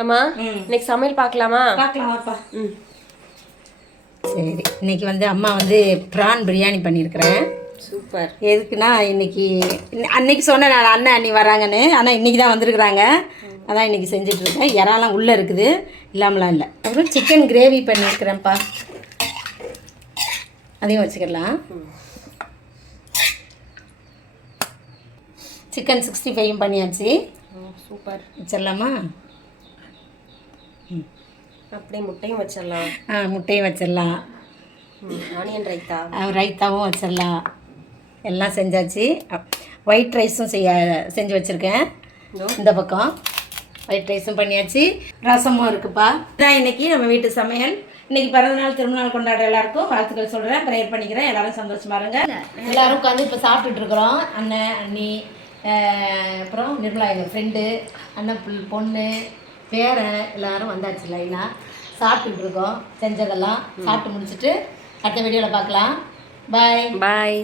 ஆமா இன்னைக்கு சமையல் பார்க்கலாமா? பார்க்கலாம் வாப்பா. சரி, இன்னைக்கு வந்து அம்மா வந்து ப்ரான் பிரியாணி பண்ணியிருக்கிறேன். சூப்பர். எதுக்குன்னா அன்னைக்கு சொன்னேன் நான் அண்ணன் அண்ணி வராங்கன்னு, ஆனால் இன்றைக்கி தான் வந்திருக்குறாங்க. அதான் இன்றைக்கி செஞ்சிட்ருக்கேன். இறாலாம் உள்ளே இருக்குது, இல்லாமலாம் இல்லை. அப்புறம் சிக்கன் கிரேவி பண்ணியிருக்கிறேன்ப்பா, அதையும் வச்சுக்கலாம். சிக்கன் 65 பண்ணியாச்சு. சூப்பர். வச்சிடலாமா? அப்படியே முட்டையும் வச்சிடலாம். முட்டையும் வச்சிடலாம். ஆனியன் ரைத்தா, ரைத்தாவும் வச்சிடலாம். எல்லாம் செஞ்சாச்சு. ஒயிட் ரைஸும் செஞ்சு வச்சுருக்கேன். இந்த பக்கம் ஒயிட் ரைஸும் பண்ணியாச்சு. ரசமும் இருக்குப்பா. இதான் இன்றைக்கி நம்ம வீட்டு சமையல். இன்றைக்கி பிறந்தநாள் திருமணநாள் கொண்டாட எல்லாருக்கும் வாழ்த்துக்கள் சொல்கிறேன், ப்ரேயர் பண்ணிக்கிறேன். எல்லோரும் சந்தோஷமா இருங்க. எல்லோரும் உட்காந்து இப்போ சாப்பிட்டுட்ருக்குறோம். அண்ணன் அண்ணி, அப்புறம் நிர்மலா எங்கள் ஃப்ரெண்டு, அண்ணன் பொண்ணு, பேரன் எல்லோரும் வந்தாச்சு. லைனாக சாப்பிட்டுட்ருக்கோம். செஞ்சதெல்லாம் சாப்பிட்டு முடிச்சுட்டு அடுத்த வீடியோவில் பார்க்கலாம். பாய் பாய்.